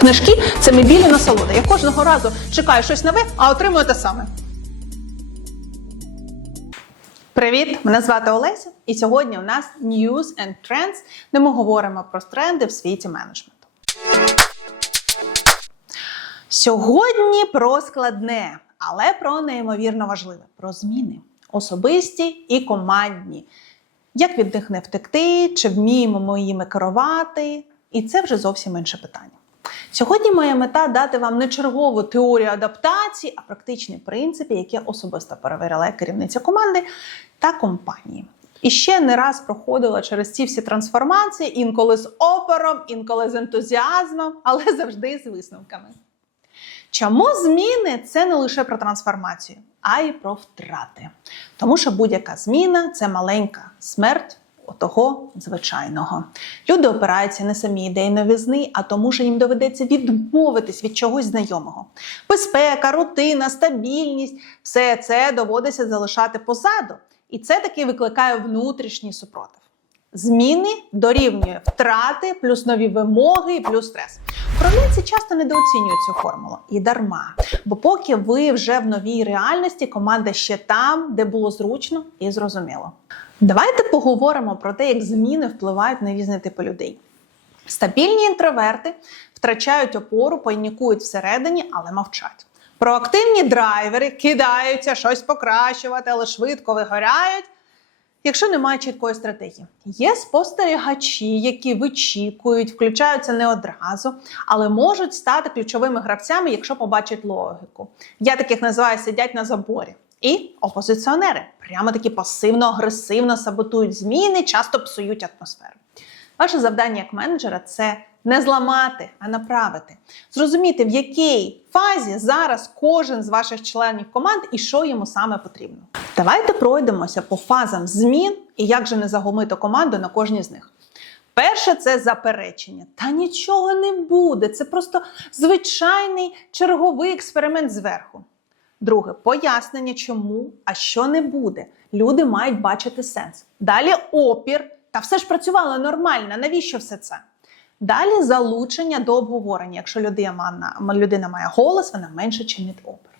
Книжки це мебільна насолода. Я кожного разу чекаю щось нове, а отримую те саме. Привіт! Мене звати Олеся, і сьогодні у нас News and Trends, де ми говоримо про тренди в світі менеджменту. Сьогодні про складне, але про неймовірно важливе: про зміни особисті і командні. Як від них не втекти, чи вміємо ми їми керувати? І це вже зовсім інше питання. Сьогодні моя мета дати вам не чергову теорію адаптації, а практичні принципи, які особисто перевіряла як керівниця команди та компанії. І ще не раз проходила через ці всі трансформації, інколи з опором, інколи з ентузіазмом, але завжди з висновками. Чому зміни це не лише про трансформацію, а й про втрати? Тому що будь-яка зміна це маленька смерть того звичайного. Люди опираються не самі ідеї новизни, а тому, що їм доведеться відмовитись від чогось знайомого. Безпека, рутина, стабільність все це доводиться залишати позаду. І це таки викликає внутрішній супротив. Зміни дорівнює втрати, плюс нові вимоги плюс стрес. Управлінці часто недооцінюють цю формулу і дарма. Бо поки ви вже в новій реальності, команда ще там, де було зручно і зрозуміло. Давайте поговоримо про те, як зміни впливають на різні типи людей. Стабільні інтроверти втрачають опору, панікують всередині, але мовчать. Проактивні драйвери кидаються щось покращувати, але швидко вигоряють. Якщо немає чіткої стратегії, є спостерігачі, які вичікують, включаються не одразу, але можуть стати ключовими гравцями, якщо побачать логіку. Я таких називаю сидять на заборі. І опозиціонери прямо таки пасивно-агресивно саботують зміни, часто псують атмосферу. Ваше завдання як менеджера це не зламати, а направити. Зрозуміти, в якій фазі зараз кожен з ваших членів команд і що йому саме потрібно. Давайте пройдемося по фазам змін і як же не загомити команду на кожній з них. Перше це заперечення. Та нічого не буде. Це просто звичайний черговий експеримент зверху. Друге пояснення, чому, а що не буде. Люди мають бачити сенс. Далі опір. Та все ж працювало нормально. Навіщо все це? Далі залучення до обговорення. Якщо людина, має голос, вона менше чинить опір.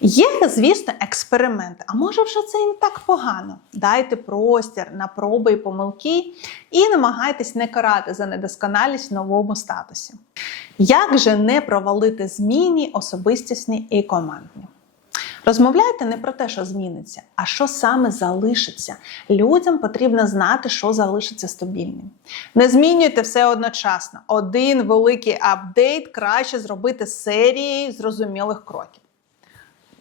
Є, звісно, експерименти. А може вже це і не так погано. Дайте простір на проби і помилки і намагайтесь не карати за недосконалість в новому статусі. Як же не провалити зміни особистісні і командні? Розмовляйте не про те, що зміниться, а що саме залишиться. Людям потрібно знати, що залишиться стабільним. Не змінюйте все одночасно. Один великий апдейт краще зробити серією зрозумілих кроків.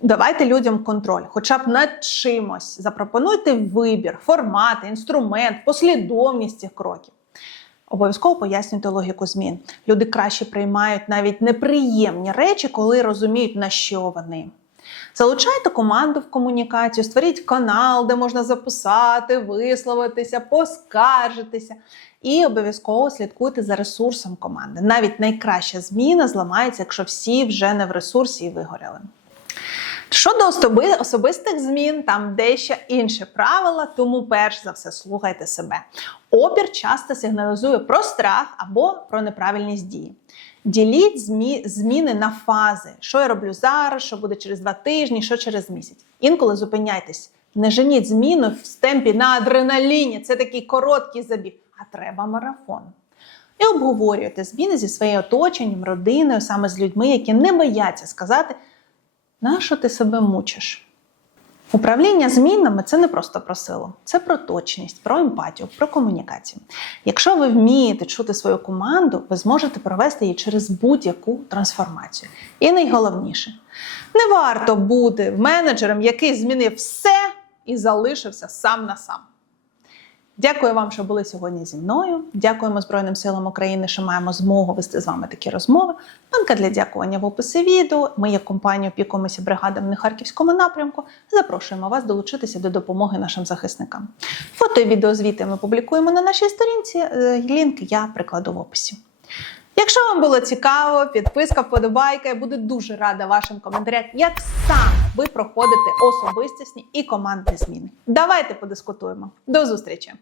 Давайте людям контроль, хоча б над чимось. Запропонуйте вибір, формати, інструмент, послідовність цих кроків. Обов'язково пояснюйте логіку змін. Люди краще приймають навіть неприємні речі, коли розуміють, на що вони. Залучайте команду в комунікацію, створіть канал, де можна записати, висловитися, поскаржитися. І обов'язково слідкуйте за ресурсом команди. Навіть найкраща зміна зламається, якщо всі вже не в ресурсі і вигоріли. Щодо особи- особистих змін, там дещо інші правила, тому перш за все слухайте себе. Опір часто сигналізує про страх або про неправильність дії. Діліть змі... зміни на фази, що я роблю зараз, що буде через два тижні, що через місяць. Інколи зупиняйтесь, не женіть зміну в темпі на адреналіні. Це такий короткий забіг, а треба марафон. і обговорюєте зміни зі своїм оточенням, родиною, саме з людьми, які не бояться сказати, нащо ти себе мучиш? Управління змінами це не просто про силу, це про точність, про емпатію, про комунікацію. Якщо ви вмієте чути свою команду, ви зможете провести її через будь-яку трансформацію. І найголовніше, не варто бути менеджером, який змінив все і залишився сам на сам. Дякую вам, що були сьогодні зі мною. Дякуємо Збройним силам України, що маємо змогу вести з вами такі розмови. Банка для дякування в описі відео. Ми, як компанія, опікуємося бригадами на харківському напрямку. Запрошуємо вас долучитися до допомоги нашим захисникам. Фото і відеозвіти ми публікуємо на нашій сторінці. е, Лінк я прикладу в описі. Якщо вам було цікаво, підписка, вподобайка. Я буду дуже рада вашим коментарям, як саме ви проходите особистісні і командні зміни. Давайте подискутуємо. До зустрічі!